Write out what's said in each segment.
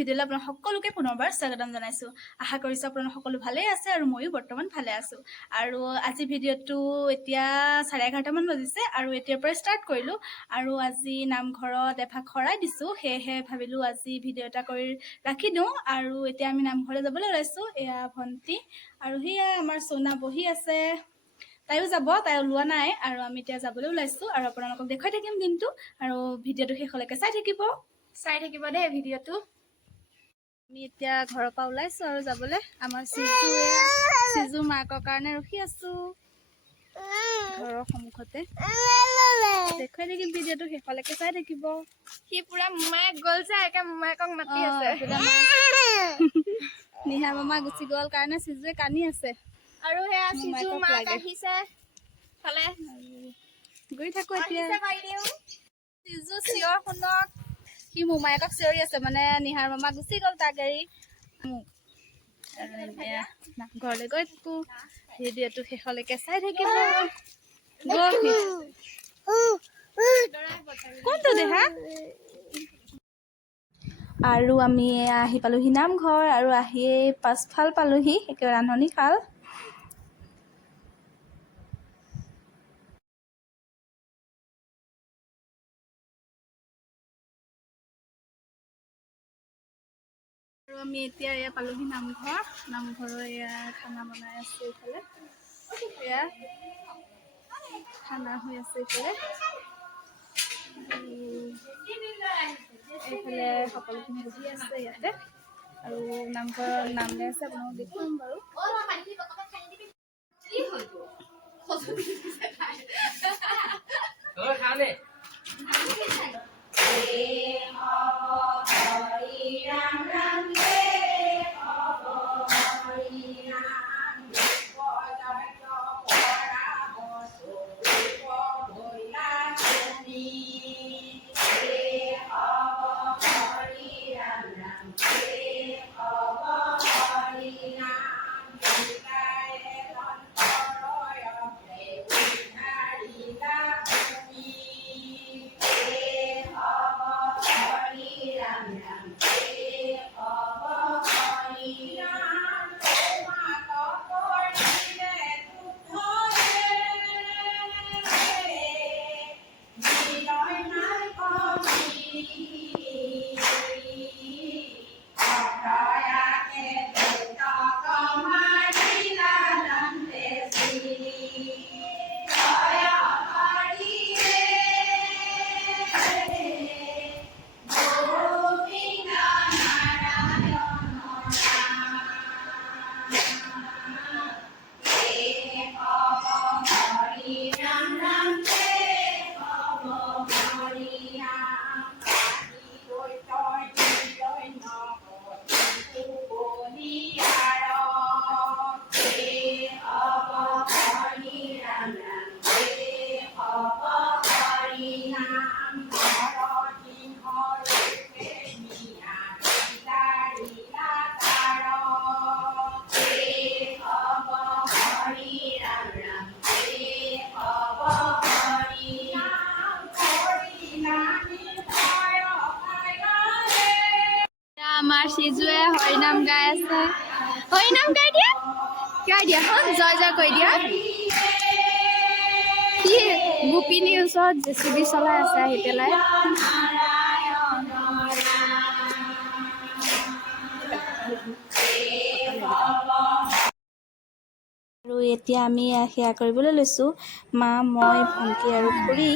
ভিডিঅ'লৈ আপোনালোক সকলোকে পুনৰবাৰ স্বাগতম জনাইছোঁ। আশা কৰিছোঁ আপোনালোক সকলো ভালেই আছে আৰু ময়ো বৰ্তমান ভালে আছোঁ। আৰু আজি ভিডিঅ'টো এতিয়া 11:30মান বাজিছে আৰু এতিয়াৰ পৰা ষ্টাৰ্ট কৰিলোঁ। আৰু আজি নামঘৰত এভাগ শৰাই দিছোঁ, সেয়েহে ভাবিলোঁ আজি ভিডিঅ' এটা কৰি ৰাখি দিওঁ। আৰু এতিয়া আমি নামঘৰলৈ যাবলৈ ওলাইছোঁ। এয়া ভণ্টি আৰু সেয়া আমাৰ চৌনা বহি আছে, তাইও যাব, তাই ওলোৱা নাই। আৰু আমি এতিয়া যাবলৈ ওলাইছোঁ আৰু আপোনালোকক দেখুৱাই থাকিম দিনটো। আৰু ভিডিঅ'টো শেষলৈকে চাই থাকিব দেই ভিডিঅ'টো। আমি এতিয়া ঘৰৰ পৰা ওলাইছোঁ আৰু যাবলৈ। আমাৰ চিজু মাকৰ কাৰণে ৰখি আছোঁ ঘৰৰ সন্মুখতে। দেখুৱাই থাকিম ভিডিঅ'টো শেষলৈকে চাই থাকিব। সি পুৰা মোমায়েক গ'ল যে একে মোমায়েকক মাতি আছে। নিহা মামা গুচি গ'ল কাৰণে চিজুৱে কান্দি আছে। আৰু সেয়া চিজু মাক আহিছে ফালে গৈ থাকো এতিয়া। চিজু চিঞৰ শুনক, সি মোমায়েকক চিঞৰি আছে, মানে নিহাৰ মামা গুচি গ'ল তাক এৰি। ঘৰলৈ গৈ থাকো, ভিডিঅ'টো শেষলৈকে চাই থাকিব। কোনটো দেহা? আৰু আমি আহি পালোহি নামঘৰ আৰু আহিয়ে পাছফাল পালোহি, একেবাৰে ৰান্ধনি শাল। আৰু আমি এতিয়া এয়া পালোহি নামঘৰৰ এয়া খানা বনাই আছে এইফালে। এয়া খানা হৈ আছে এইফালে। এইফালে সকলোখিনি বহি আছে ইয়াতে আৰু নামঘৰৰ নাম গাই আছে, আপোনালোকক দেখুৱাম বাৰু। আমাৰ চিজুৱে হৰিনাম গাই আছে। হৰিনাম গাই দিয়া, জয় জয় কৈ দিয়া। সি গোপিনীৰ ওচৰত জেচিবি চলাই আছে আহি পেলাই। আৰু এতিয়া আমি সেয়া কৰিবলৈ লৈছোঁ, মা, মই, ভণ্টি আৰু খুৰী।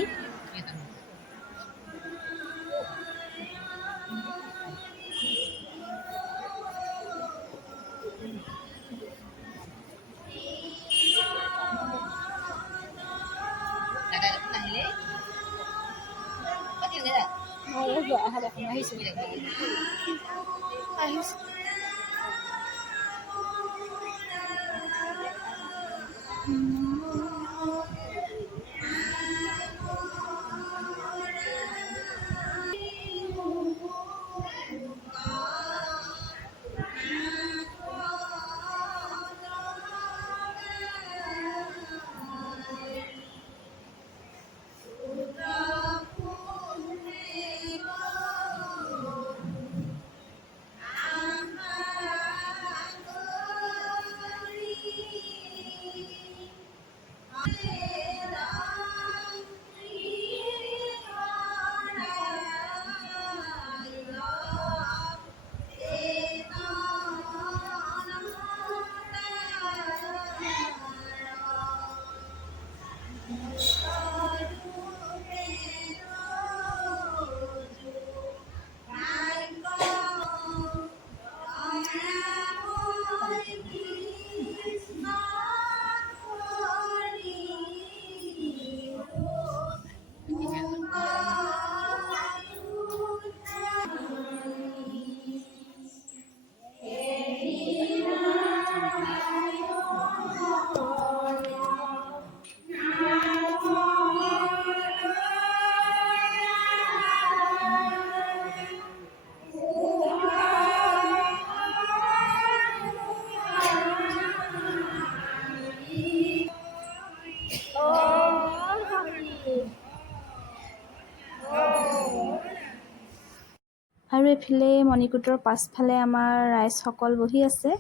আৰু এইফালে মণিকূটৰ পাছফালে আমাৰ ৰাইজসকল বহি আছে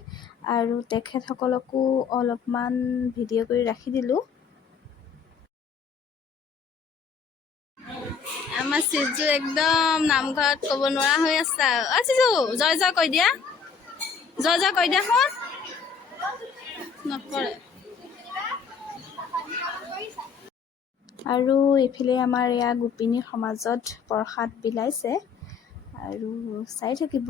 আৰু তেখেতসকলকো অলপমান ভিডিঅ' কৰি ৰাখি দিলোঁ। আমাৰ চিজু একদম নামঘৰত ক'ব নোৱাৰা হৈ আছে। চিজু জয় জয় কৈ দিয়া, জয় জয় কৈ দিয়া শুন। নকৰে। আৰু এইফালে আমাৰ এয়া গোপিনী সমাজত প্ৰসাদ বিলাইছে আৰু চাই থাকিব।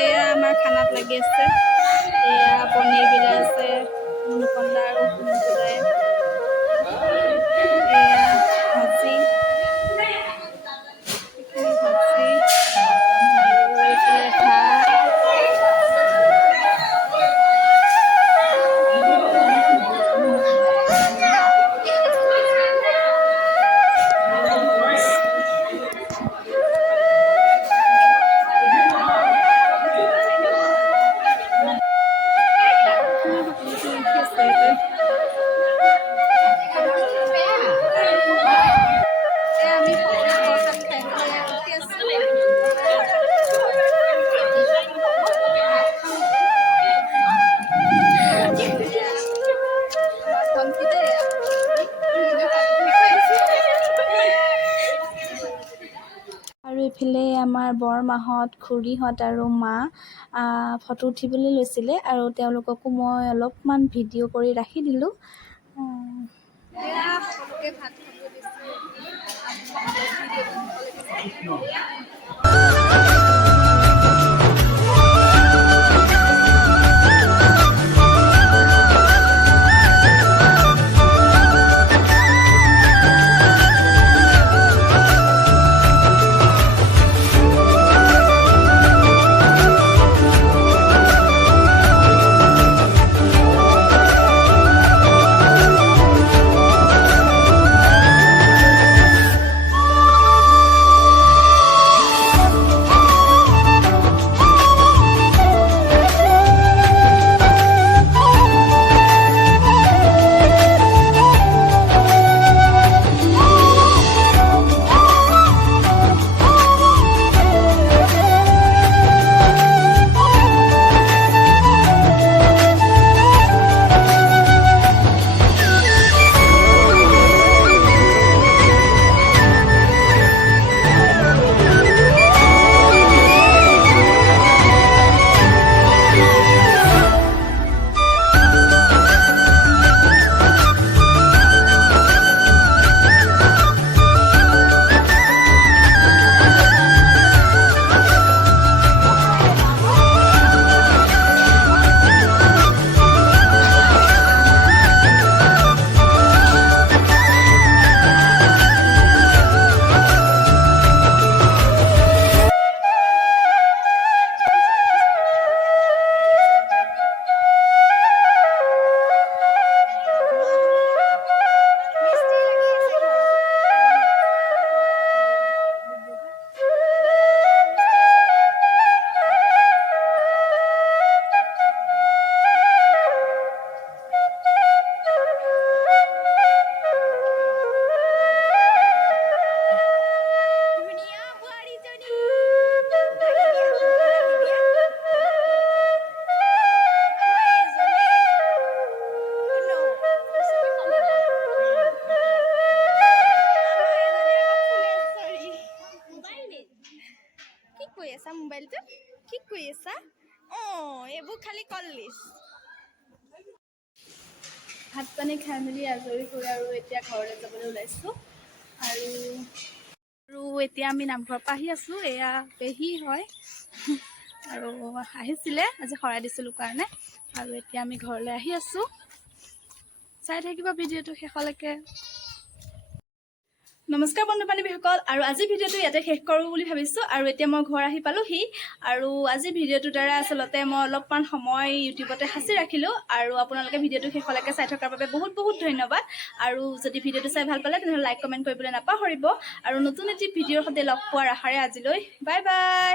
এয়া আমাৰ খানাত লাগি আছে, এয়া পনীৰ বিলাই আছে, মুনুকন্দা আৰু মুনুকদাই, এয়া ভাজি, আৰু এইফালে ভাত। আৰু এইফালে আমাৰ বৰমাহঁত, খুৰীহঁত আৰু মা ফটো উঠিবলৈ লৈছিলে আৰু তেওঁলোককো মই অলপমান ভিডিঅ' কৰি ৰাখি দিলোঁ। সকলোকে ভাত মোবাইলটো কি কৰি আছা? এইবোৰ খালি কললিছ। ভাত পানী খাই মেলি আজৰি হৈ আৰু এতিয়া ঘৰলৈ যাবলৈ ওলাইছোঁ। আৰু এতিয়া আমি নামঘৰৰ পৰা আহি আছোঁ। এয়া পেহী হয় আৰু আহিছিলে আজি শৰাই দিছিলোঁ কাৰণে। আৰু এতিয়া আমি ঘৰলৈ আহি আছোঁ। চাই থাকিব ভিডিঅ'টো শেষলৈকে। নমস্কাৰ বন্ধু বান্ধৱীসকল, আৰু আজি ভিডিঅ'টো ইয়াতে শেষ কৰোঁ বুলি ভাবিছোঁ। আৰু এতিয়া মই ঘৰ আহি পালোহি। আৰু আজি ভিডিঅ'টোৰ দ্বাৰা আচলতে মই অলপমান সময় ইউটিউবতে সাঁচি ৰাখিলোঁ। আৰু আপোনালোকে ভিডিঅ'টো শেষলৈকে চাই থকাৰ বাবে বহুত বহুত ধন্যবাদ। আৰু যদি ভিডিঅ'টো চাই ভাল পালে তেনেহ'লে লাইক কমেণ্ট কৰিবলৈ নাপাহৰিব। আৰু নতুন এটি ভিডিঅ'ৰ সৈতে লগ পোৱাৰ আশাৰে আজিলৈ বাই বাই।